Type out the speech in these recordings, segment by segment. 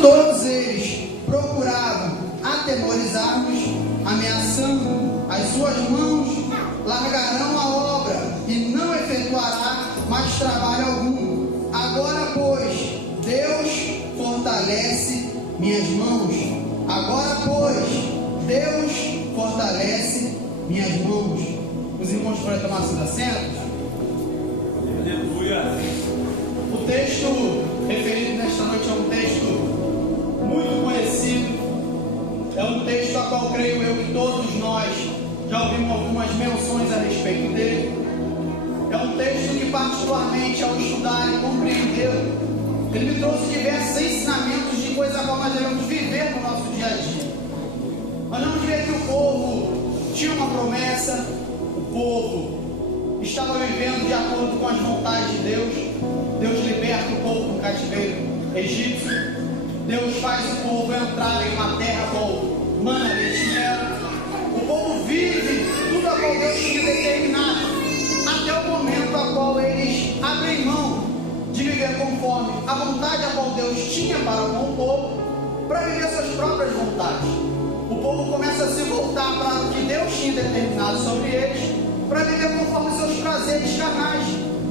Todos eles procuravam atemorizar-nos, ameaçando as suas mãos, largarão a obra e não efetuará mais trabalho algum. Agora, pois, Deus fortalece minhas mãos. Agora, pois, Deus fortalece minhas mãos. Os irmãos podem tomar seus assentos? Aleluia! O texto referido nesta noite é um texto muito conhecido. É um texto a qual creio eu que todos nós já ouvimos algumas menções a respeito dele. É um texto que, particularmente, ao estudar e compreender, ele me trouxe diversos ensinamentos de coisas a qual nós devemos viver no nosso dia a dia. Nós vamos ver que o povo tinha uma promessa, o povo estava vivendo de acordo com as vontades de Deus. Deus liberta o povo do cativeiro egípcio. Deus faz o povo entrar em uma terra com mana, leite e mel. O povo vive tudo a qual Deus tinha determinado, até o momento a qual eles abrem mão de viver conforme a vontade a qual Deus tinha para com o povo, para viver suas próprias vontades. O povo começa a se voltar para o que Deus tinha determinado sobre eles, para viver conforme seus prazeres carnais,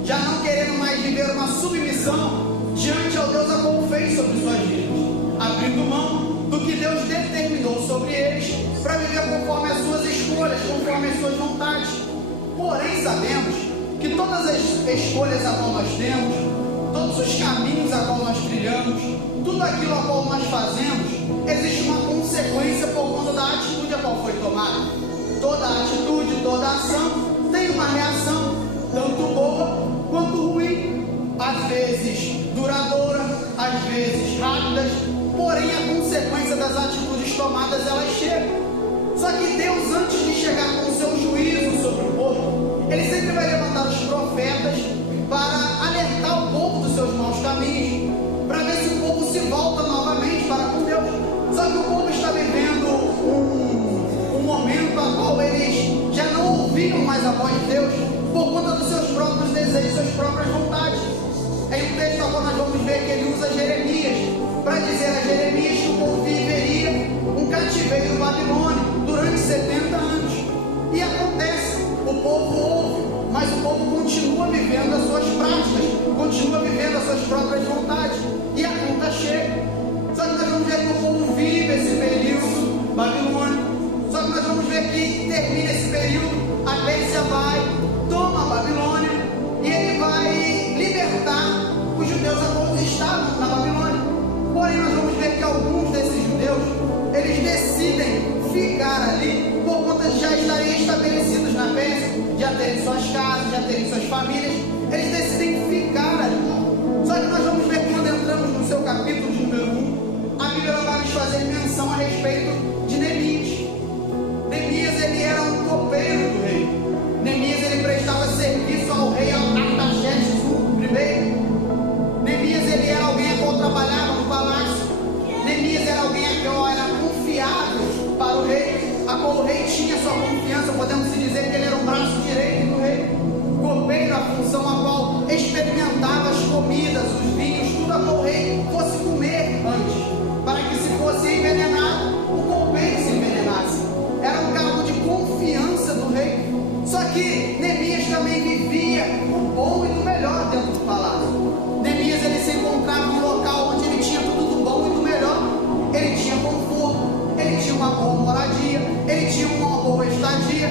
já não querendo mais viver uma submissão diante ao Deus a qual fez sobre suas vidas, abrindo mão do que Deus determinou sobre eles, para viver conforme as suas escolhas, conforme as suas vontades. Porém, sabemos que todas as escolhas a qual nós temos, todos os caminhos a qual nós trilhamos, tudo aquilo a qual nós fazemos, existe uma consequência por conta da atitude a qual foi tomada. Toda atitude, toda ação tem uma reação, tanto boa quanto ruim, às vezes duradoura, às vezes rápidas, porém a consequência das atitudes tomadas elas chegam. Só que Deus, antes de chegar com o seu juízo sobre o povo, Ele sempre vai levantar os profetas para alertar o povo dos seus maus caminhos, para ver se o povo se volta novamente para com Deus. Só que o povo está vivendo um momento a qual eles já não ouviram mais a voz de Deus, por conta dos seus próprios desejos, suas próprias vontades. Em um texto agora nós vamos ver que ele usa Jeremias, para dizer a Jeremias que o povo viveria um cativeiro babilônico durante 70 anos. E acontece, o povo ouve, mas o povo continua vivendo as suas práticas, continua vivendo as suas próprias vontades, e a conta chega. Só que nós vamos ver que o povo vive esse período babilônico. Só que nós vamos ver que termina esse período, a Pérsia vai, toma a Babilônia, e ele vai libertar os judeus a qual estavam na Babilônia. Porém, nós vamos ver que alguns desses judeus, eles decidem ficar ali, por conta de já estarem estabelecidos na Pérsia, já terem suas casas, já terem suas famílias, eles decidem ficar ali. Só que nós vamos ver que quando entramos no seu capítulo de número 1, a Bíblia vai nos fazer menção a respeito de Neemias. Neemias, ele era um copeiro do rei. Neemias, ele prestava serviço ao rei Artaxerxes I. Neemias, ele era alguém a qual trabalhava no palácio. Neemias era alguém a qual era confiável para o rei, a qual o rei tinha sua confiança. Podemos dizer que ele era um braço direito do rei. Copeiro, a função a qual experimentava as comidas, os vinhos, tudo a qual o rei fosse comer antes, para que se fosse envenenado, o copeiro se envenenasse. Era um cargo de confiança do rei. Só que Neemias também vivia o bom e do melhor dentro do palácio. Neemias, ele se encontrava em um local onde ele tinha tudo do bom e do melhor. Ele tinha conforto, ele tinha uma boa moradia, ele tinha uma boa estadia.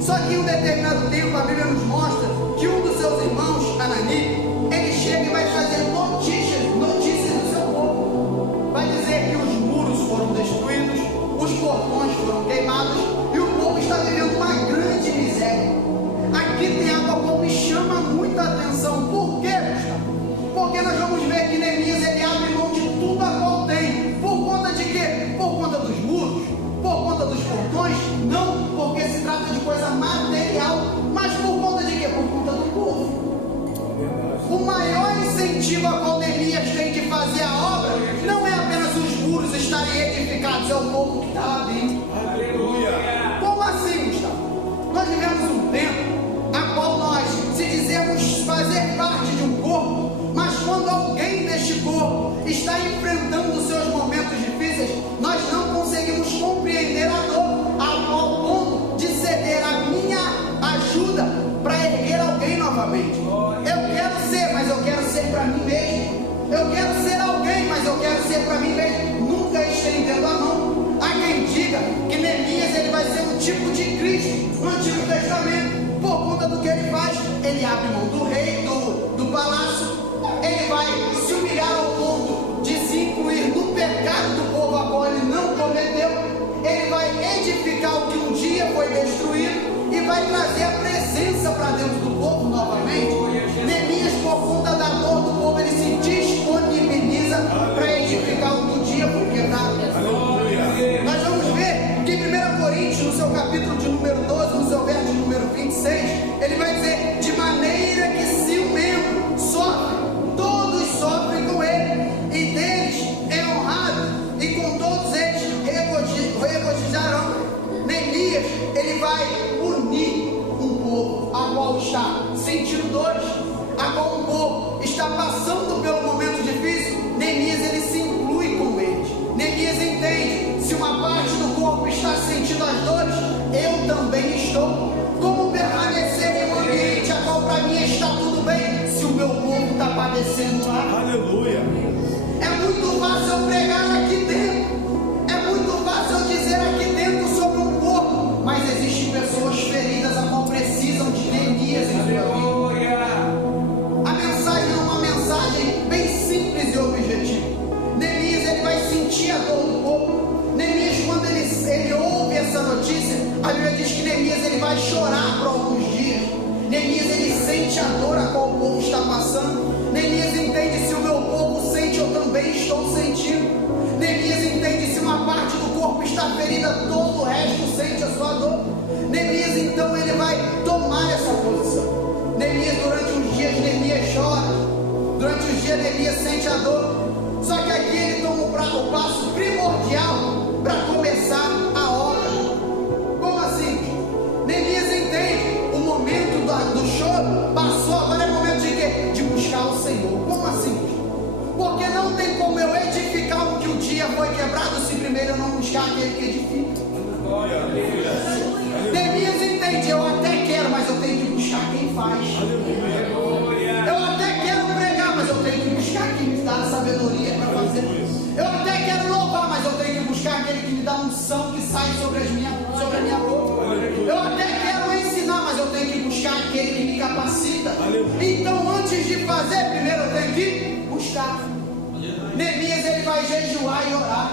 Só que em um determinado tempo a Bíblia nos mostra que um dos seus irmãos, Anani, ele chega e vai trazer notícias do seu povo. Vai dizer que os muros foram destruídos, os portões foram queimados e o povo está vivendo uma grande miséria. Aqui tem algo que me chama muita atenção. Por quê, Gustavo? Porque nós vamos ver que Neemias, ele abre mão de tudo a qual tem. Por conta de quê? Por conta dos muros? Por conta dos portões? Não, porque se trata de coisa material. Mas por conta de quê? Por conta do povo. O maior incentivo a qual Neemias tem de fazer a obra não é apenas os muros estarem edificados, é o povo que está lá dentro. Aleluia! Como assim, Gustavo? Nós vivemos um tempo a qual nós, se dizemos fazer parte de um corpo, mas quando alguém deixa este corpo está enfrentando os seus momentos difíceis, nós não conseguimos compreender a dor ao ponto de ceder a minha ajuda para erguer alguém novamente. Eu quero ser, mas eu quero ser para mim mesmo. Eu quero ser alguém, mas eu quero ser para mim mesmo. Nunca estendendo a mão. Há quem diga que Neemias ele vai ser um tipo de Cristo no Antigo Testamento, por conta do que ele faz. Ele abre mão do rei, do palácio. Ele vai se humilhar ao ponto de se incluir no pecado do povo a qual ele não cometeu. Ele vai edificar o que um dia foi destruído e vai trazer a presença para dentro do povo novamente. Neemias, por conta da dor do povo, ele se disponibiliza para edificar o que um dia foi quebrado. Nós vamos ver que em 1 Coríntios, no seu capítulo de número 12, no seu verso de número 26, ele vai dizer: de maneira que se o membro sofre, todos sofrem com ele, e deles é honrado, e com todos eles regozijarão. Neemias, ele vai unir um povo a qual está sentindo dores, a qual um povo está passando pelo momento difícil. Neemias, ele se inclui com eles. Neemias entende: se uma parte do corpo está sentindo as dores, eu também estou. Como permanecer em um ambiente a qual para mim está tudo bem, se o meu povo está padecendo lá? Aleluia. É muito fácil eu pregar aqui dentro, é muito fácil eu dizer aqui dentro sobre um corpo, mas existem pessoas feridas a qual precisam de Neemias em sua vida. A mensagem é uma mensagem bem simples e objetiva. Neemias, ele vai sentir a dor do povo. Neemias, quando ele ouve essa notícia, a Bíblia diz que Neemias ele vai chorar por alguns dias. Neemias, ele sente a dor a qual o povo está passando. Neemias entende: se o meu povo sente, eu também estou sentindo. Neemias entende: se uma parte do corpo está ferida, todo o resto sente a sua dor. Neemias, então, ele vai tomar essa posição. Neemias, durante uns dias, Neemias chora. Durante os dias, Neemias sente a dor. Só que aqui ele toma o passo primordial para começar a obra. Como assim? Neemias entende: o momento do choro passou, agora é momento de quê? De buscar o Senhor. Como assim? Porque não tem como eu edificar o que o dia foi quebrado se primeiro eu não buscar aquele que edifica. Neemias entende: eu até quero, mas eu tenho que buscar quem faz. Eu até quero pregar, mas eu tenho que buscar quem me dá a sabedoria para fazer. Eu até quero louvar, mas eu tenho que buscar aquele que me dá unção que sai sobre a minha boca. Eu até quero ensinar, mas eu tenho que buscar aquele que me capacita. Então, antes de fazer, primeiro eu tenho que buscar. Neemias, ele vai jejuar e orar.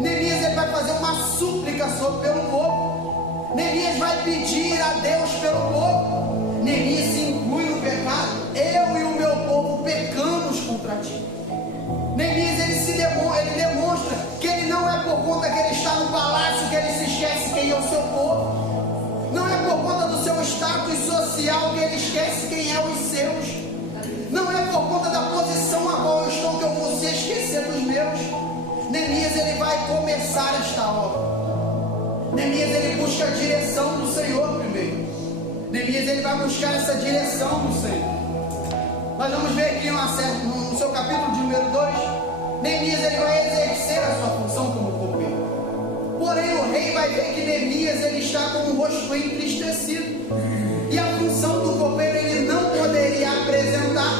Neemias, ele vai fazer uma súplica pelo povo. Neemias vai pedir a Deus pelo povo. Neemias se inclui no pecado. Eu e o meu povo pecamos contra ti. Neemias, ele demonstra que ele não é por conta que ele está no palácio que ele se esquece quem é o seu povo. Não é por conta do seu status social que ele esquece quem é os seus. Não é por conta da posição a qual eu estou que eu vou se esquecer dos meus. Neemias, ele vai começar esta obra. Neemias, ele busca a direção do Senhor primeiro. Neemias, ele vai buscar essa direção do Senhor. Nós vamos ver aqui no seu capítulo de número 2, Neemias, ele vai exercer a sua função como copeiro. Porém, o rei vai ver que Neemias, ele está com o rosto entristecido. E a função do copeiro, ele não poderia apresentar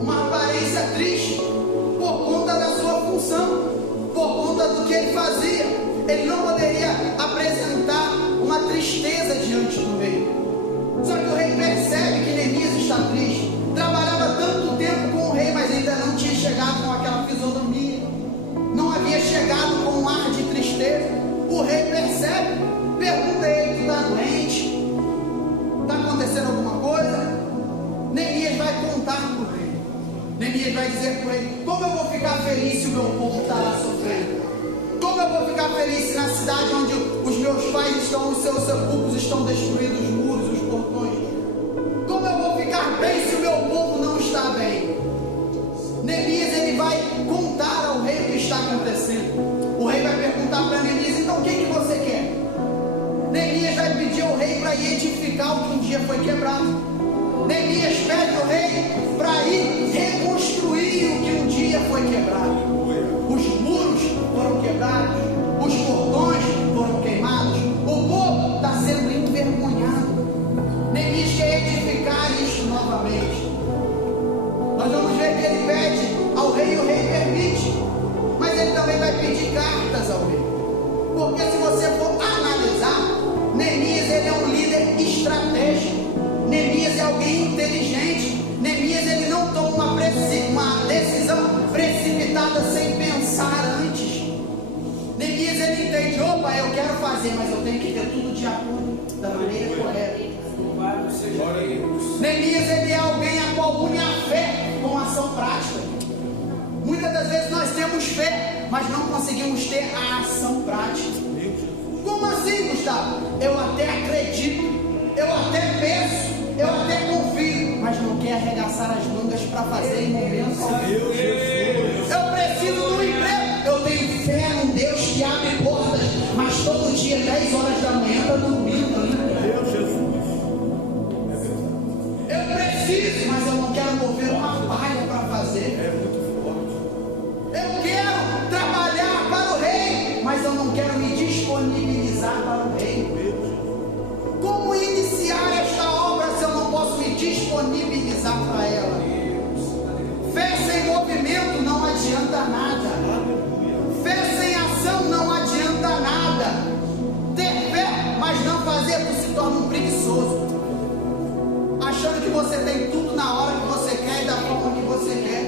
uma aparência triste por conta da sua função, por conta do que ele fazia. Ele não poderia apresentar uma tristeza diante do rei. Só que o rei percebe que Neemias está triste. Trabalhava tanto tempo com o rei, mas ainda não tinha chegado com aquela fisionomia. Não havia chegado com um ar de tristeza. O rei percebe, pergunta a ele: tu está doente? Está acontecendo alguma coisa? Neemias vai contar para o rei. Neemias vai dizer para o rei: como eu vou ficar feliz se o meu povo está lá sofrendo? Como eu vou ficar feliz se na cidade onde os meus pais estão, os seus sepulcros estão destruídos, os muros, os portões? Como eu vou ficar bem se o meu povo não está bem? Neemias, ele vai contar ao rei o que está acontecendo. O rei vai perguntar para Neemias: então o que você quer? Neemias vai pedir ao rei para ir edificar o que um dia foi quebrado. Neemias pede ao rei para ir Nós vamos ver que ele pede ao rei e o rei permite, mas ele também vai pedir cartas ao rei. Porque se você for analisar, Neemias ele é um líder estratégico. Neemias é alguém inteligente. Neemias ele não toma uma decisão precipitada sem pensar antes. Neemias ele entende, opa, eu quero fazer, mas eu tenho que ter tudo de acordo da maneira correta. Neemias ele é alguém a qual une a fé com a ação prática. Muitas das vezes nós temos fé, mas não conseguimos ter a ação prática. Como assim, Gustavo? Eu até acredito, eu até penso, eu até confio, mas não quero arregaçar as mangas para fazer em momentos. Eu preciso de um emprego, eu tenho fé num Deus que abre portas, mas todo dia, 10 horas da manhã, está dormindo. Eu preciso, mas eu não quero mover uma palha para fazer. Eu quero trabalhar para o rei, mas eu não quero me disponibilizar para o rei. Como iniciar esta obra se eu não posso me disponibilizar para ela? Fé sem movimento não adianta nada. Fé sem ação não adianta nada. Ter fé, mas não fazer, tu se torna um preguiçoso, achando que você tem tudo na hora que você quer e da forma que você quer.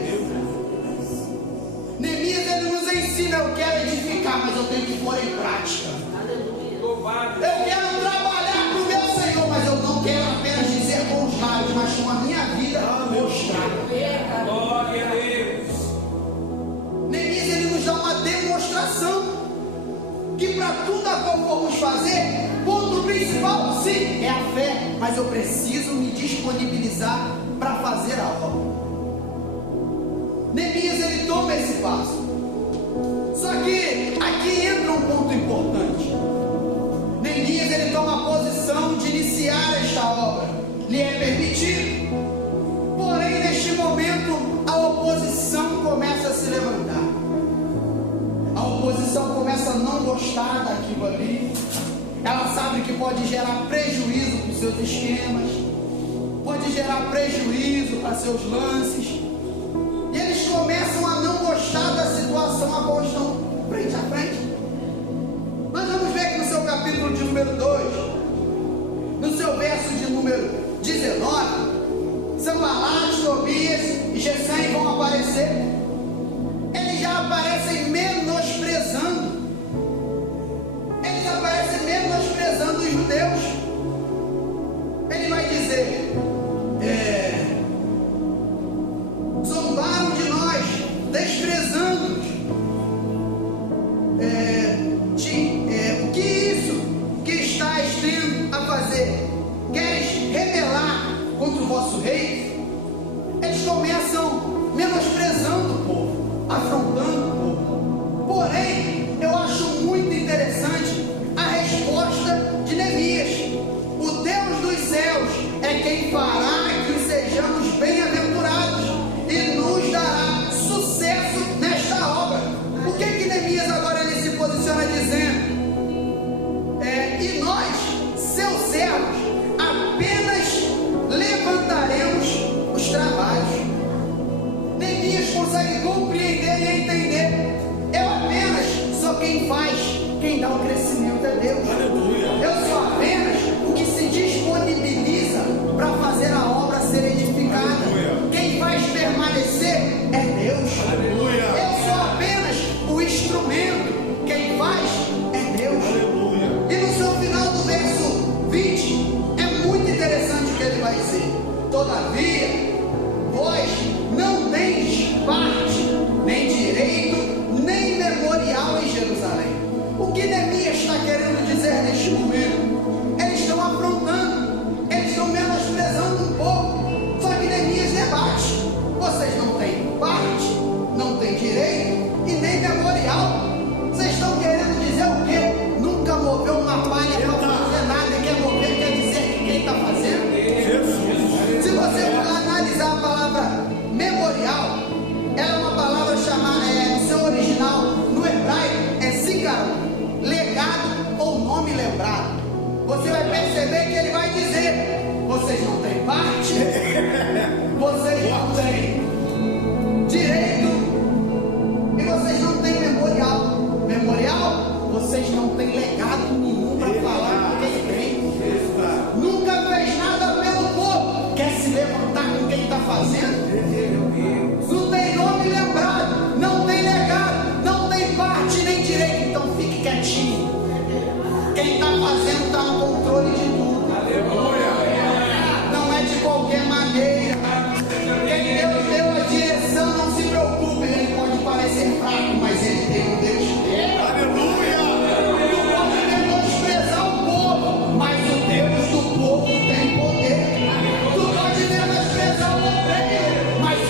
Neemias ele nos ensina, eu quero edificar, mas eu tenho que pôr em prática. Eu quero trabalhar para o meu Senhor, mas eu não quero apenas dizer com os lábios, mas com a minha vida mostrar. Glória a Deus. Neemias ele nos dá uma demonstração que para tudo a qual formos fazer, ponto principal, sim, é a fé, mas eu preciso me disponibilizar para fazer a obra. Neemias ele toma esse passo. Só que aqui entra um ponto importante. Neemias ele toma a posição de iniciar esta obra. Lhe é permitido. Porém, neste momento, a oposição começa a se levantar. A oposição começa a não gostar daquilo ali. Ela sabe que pode gerar prejuízo para os seus esquemas, pode gerar prejuízo para seus lances. E eles começam a não gostar da situação a qual estão frente a frente. Nós vamos ver que no seu capítulo de número 2, no seu verso de número 19, Sanbalate, Tobias e Gesem vão aparecer. Eles já aparecem menosprezando. Eles aparecem menosprezando os judeus. Ele vai dizer: zombaram de nós, desprezando-nos. O que é isso que estás tendo a fazer? Queres rebelar contra o vosso rei? Eles começam menosprezando o povo, afrontando o povo. Porém, eu acho muito interessante a resposta de Neemias. O Deus dos céus é quem fará que sejamos bem-aventurados e nos dará sucesso nesta obra. O que Neemias agora ele se posiciona dizendo? E nós, seus servos, apenas levantaremos os trabalhos. Neemias consegue compreender e entender. Eu apenas sou quem faz, quem dá o crescimento é Deus. Eu sou apenas o que se disponibiliza para fazer a obra ser edificada. Quem faz permanecer é Deus. Eu sou apenas o instrumento. Quem faz é Deus. E no seu final do verso 20 é muito interessante o que ele vai dizer: todavia, vós não tendes parte, nem direito, nem memorial em Jerusalém. O que Neemias está querendo dizer neste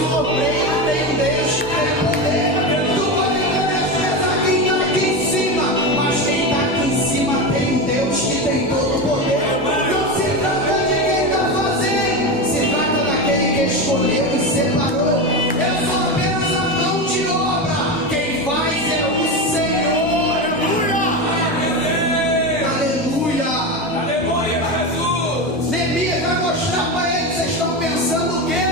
eu creio que tem um Deus que tem poder. Tu pode menosprezar quem está aqui em cima, mas quem está aqui em cima tem um Deus que tem todo o poder. Não se trata de quem está fazendo, se trata daquele que escolheu e separou. Eu sou apenas a mão de obra, quem faz é o Senhor. Aleluia! Aleluia, Jesus. Neemias vai mostrar para eles, vocês estão pensando o quê?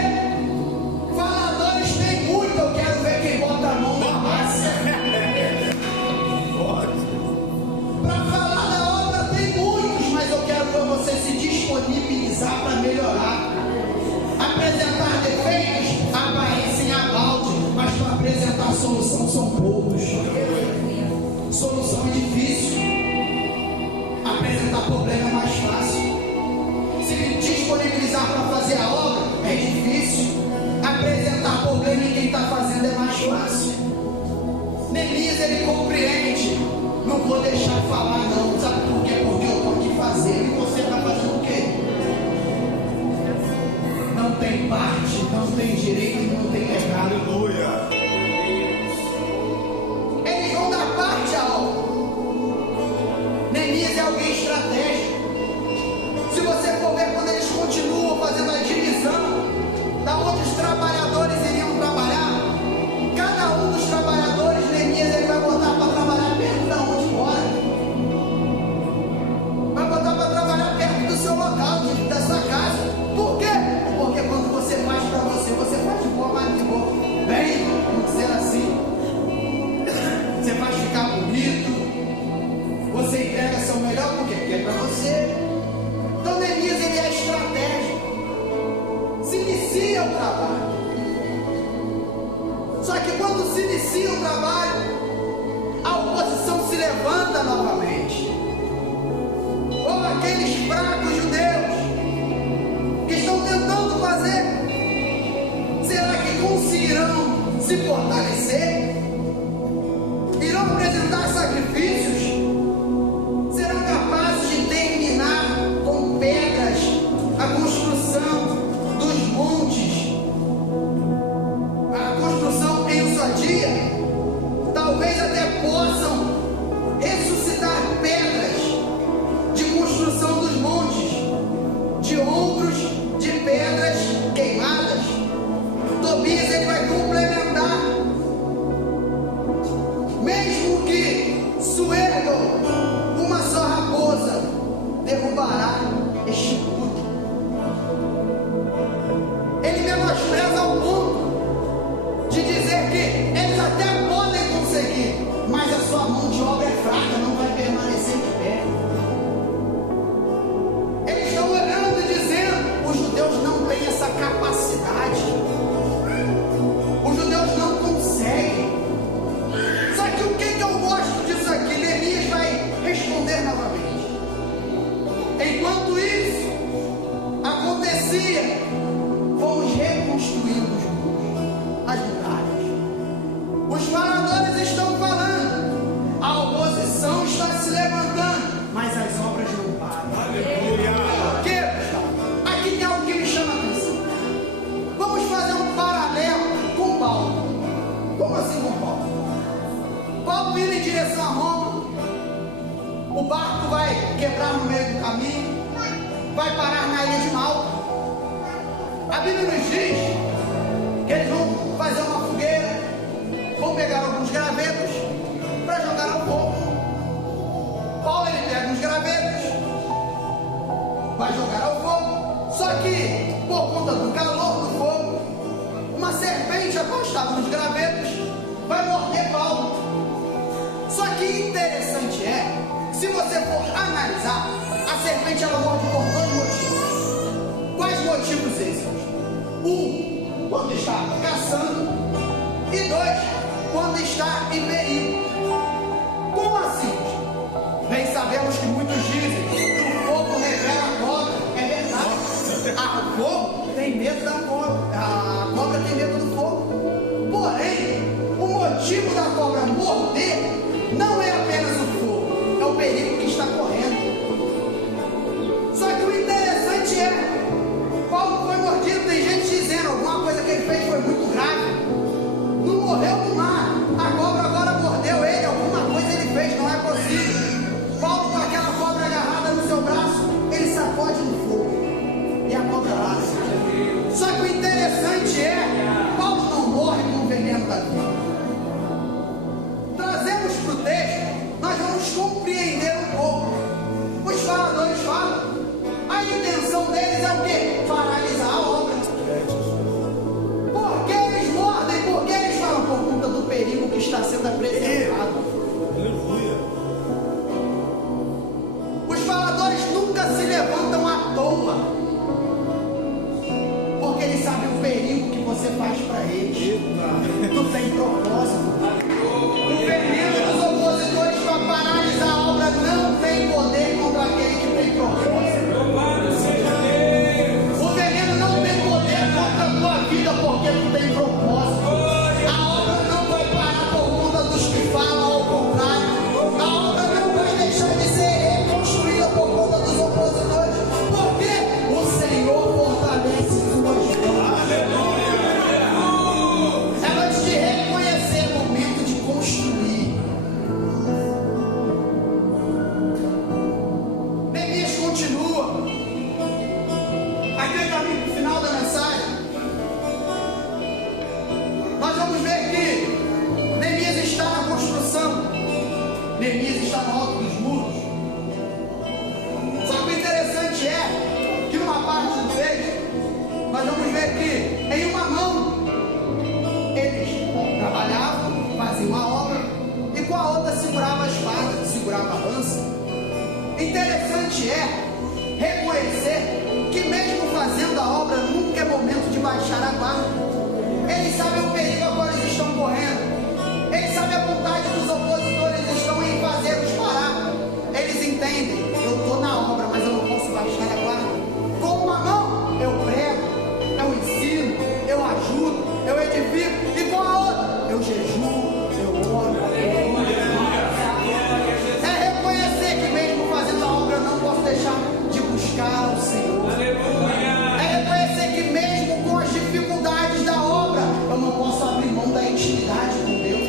Faladores tem muito, eu quero ver quem bota a mão na massa. Para falar da obra tem muitos, mas eu quero ver você se disponibilizar para melhorar. Apresentar defeitos aparecem a balde, mas para apresentar solução são poucos. Solução é difícil, apresentar problema é mais fácil. Se disponibilizar para fazer a obra é difícil, apresentar problema em quem está fazendo é mais fácil. Neemias ele compreende, não vou deixar falar não, sabe por quê? Porque eu estou aqui fazendo e você está fazendo o quê? Não tem parte, não tem direito e não tem legado. Aleluia. Eles vão dar parte à obra. Neemias é alguém estratégico. Se você for ver quando eles continuam fazendo a divisão da onde os trabalhadores iriam trabalhar, cada um dos trabalhadores, Neemias ele vai botar para trabalhar perto da onde mora. Vai botar para trabalhar perto do seu local, da sua casa. Por quê? Porque quando você faz para você, você faz de boa maneira. Bem, vamos dizer assim. Você faz ficar bonito. Você entrega seu melhor porque é para você. Então Neemias ele é estratégico. Se inicia o trabalho. Só que quando se inicia o trabalho, a oposição se levanta novamente. Ou aqueles fracos judeus que estão tentando fazer, será que conseguirão se fortalecer? Irão apresentar sacrifícios? Serão capazes de terminar com pedras a construção dos montes? A construção em um só dia? Talvez até possam ressuscitar pedras de construção dos montes, de ombros de pedras queimadas. Tobias ele vai complementar. Mesmo que suergam uma só raposa, derrubará este muro. Ele menospreza ao ponto de dizer que eles até podem conseguir, mas a sua mão de obra é fraca, não vai permanecer de pé. Eles estão olhando e dizendo: os judeus não têm essa capacidade, os judeus não conseguem. Só que o que eu gosto disso aqui? Neemias vai responder novamente. Enquanto isso acontecia, fomos reconstruindo os muros, as muralhas. Os faladores estão falando, a oposição está se levantando, mas as obras não param. Aleluia. Por quê, Gustavo? Aqui tem algo que me chama a atenção. Vamos fazer um paralelo com Paulo. Como assim com Paulo? Paulo indo em direção a Roma, o barco vai quebrar no meio do caminho, vai parar na ilha de Malta. A Bíblia nos diz que eles vão fazer uma fogueira, vão pegar alguns gravetos para jogar ao fogo. Paulo ele pega uns gravetos, vai jogar ao fogo, só que por conta do calor do fogo, uma serpente acostada nos gravetos vai morder Paulo. Só que interessante é, se você for analisar, a serpente ela morde por dois motivos. Quais motivos esses? Um, quando está caçando, e dois, quando está em perigo. Como assim? Bem sabemos que muitos dizem que o fogo revela a cobra. É verdade. O fogo tem medo da cobra. A cobra tem medo do fogo. Porém, o motivo da cobra morder não é apenas o fogo, é o perigo que está correndo. Só que o interessante é, Paulo foi mordido, tem gente dizendo, alguma coisa que ele fez foi muito é preservado. Os faladores nunca se levantam à toa, porque eles sabem o perigo que você faz para eles. Tu tem propósito. O veneno dos opositores para paralisar a obra não tem poder contra aquele que tem propósito. Louvado seja Deus. O veneno não tem poder contra a tua vida porque tu tem propósito. A obra não vai parar por conta dos que falam ao contrário. A obra não vai deixar de ser reconstruída por conta dos opositores, porque o Senhor fortalece suas mãos. É antes de reconhecer o momento de construir. Neemias continua. Aqui é o final da mensagem. Nós vamos ver que Neemias está na construção. Neemias está no alto dos muros. Só que o interessante é que numa parte do texto, nós vamos ver que em uma mão eles trabalhavam, faziam a obra, e com a outra segurava a espada, segurava a lança. Interessante é reconhecer que mesmo fazendo a obra, nunca é momento de baixar a guarda. Eles sabem o perigo a qual eles estão correndo. Eles sabem a vontade dos opositores estão em fazê-los parar. Eles entendem, eu estou na obra, mas eu não posso baixar a guarda. Com uma mão eu prego, eu ensino, eu ajudo, eu edifico, e com a outra eu jejuo, eu oro. É reconhecer que mesmo fazendo a obra eu não posso deixar de buscar o Senhor. É reconhecer que mesmo com as dificuldades da obra eu não posso abrir mão da intimidade com Deus.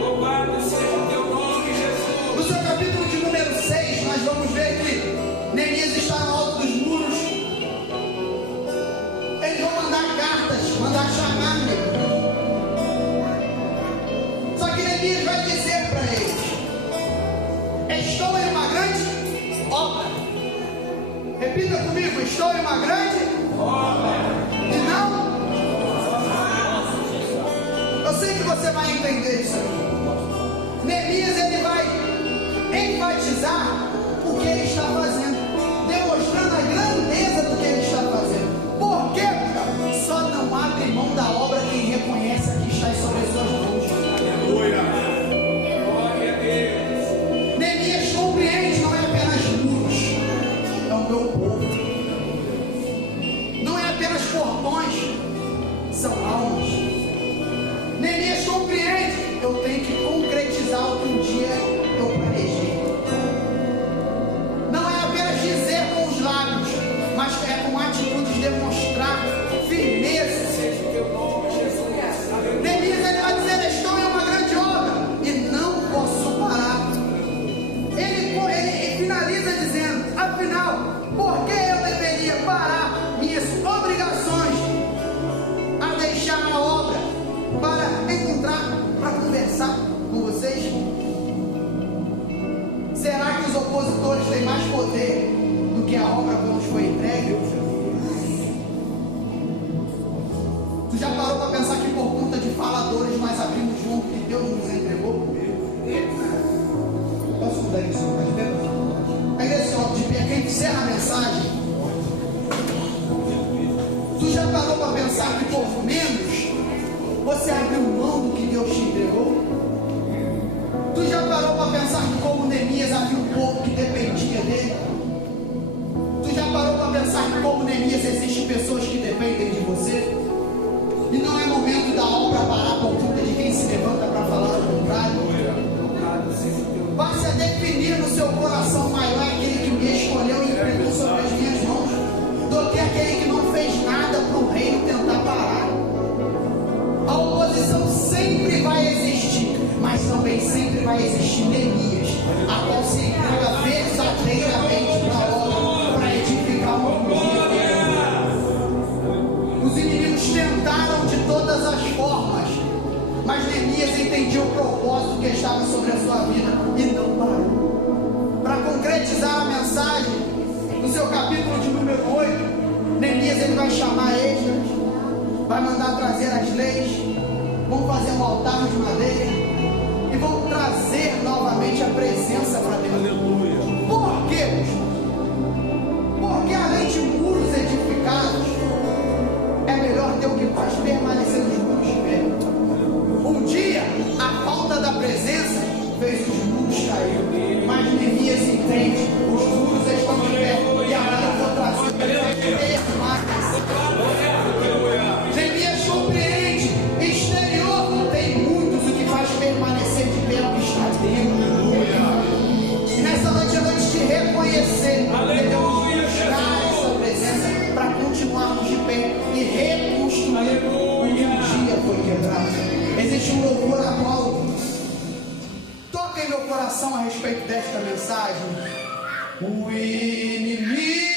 Louvado seja o teu nome, Jesus. No seu capítulo de número 6, nós vamos ver que Neemias está no alto dos muros. Eles vão mandar cartas, mandar chamar Neemias. Só que Neemias vai dizer para eles: estou em uma grande obra. Repita comigo: estou em uma grande obra. E não? Eu sei que você vai entender isso aqui. Neemias, ele vai enfatizar o que ele está fazendo, demonstrando a grandeza do que ele está fazendo. Por quê? Só não abre mão da obra quem reconhece que está sobre as suas mãos. Glória a Deus. Neemias compreende, não é apenas muros, é o meu povo. Não é apenas portões, são almas. Neemias compreende, eu tenho que concretizar o que um dia eu planejei. Não é apenas dizer com os lábios, mas é com atitudes demonstrar firmeza. Seja o teu nome, Jesus. Neemias, ele vai dizer: estou em uma grande obra e não posso parar. Ele finaliza dizendo: afinal, por que eu deveria parar minhas obrigações a deixar a obra para encontrar, para conversar com vocês? Será que os opositores têm mais poder do que a obra que nos foi entregue? Tu já parou para pensar que por conta de faladores nós abrimos mão que Deus nos entregou? Posso mudar isso? Aí esse óbvio de pé, quem encerra a mensagem. Tu já parou para pensar que por menos você abriu mão do que Deus te entregou? Tu já parou para pensar que como Neemias havia um povo que dependia dele? Tu já parou para pensar que como Neemias existem pessoas que dependem de você? E não é momento da obra parar por conta de quem se levanta para falar o contrário. Passe a definir no seu coração: maior é aquele que me escolheu e enfrentou sobre as minhas mãos, do que aquele que não fez nada para o reino tentar parar. A oposição sempre vai existir, mas também sempre vai existir Neemias, a qual se entrega verdadeiramente para a obra, para edificar uma comunidade. Os inimigos tentaram de todas as formas, mas Neemias entendia o propósito que estava sobre a sua vida e não parou. Para concretizar a mensagem, no seu capítulo de número 8, Neemias ele vai chamar Esdras, vai mandar trazer as leis, vão fazer um altar de madeira, e vão trazer novamente a presença para dentro. Por quê? Porque além de muros edificados, é melhor ter o que faz permanecer nos muros de pé. Um dia, a falta da presença fez os muros cair, mas Neemias entende, os muros estão de pé, e agora eu vou trazer Neemias compreende, exterior tem muitos, o que faz permanecer de pé o que está dentro. E nessa noite é noite de reconhecer, devemos buscar essa presença para continuarmos de pé e reconstruir o que um dia foi quebrado. Existe um louvor a qual toca em meu coração a respeito desta mensagem. O inimigo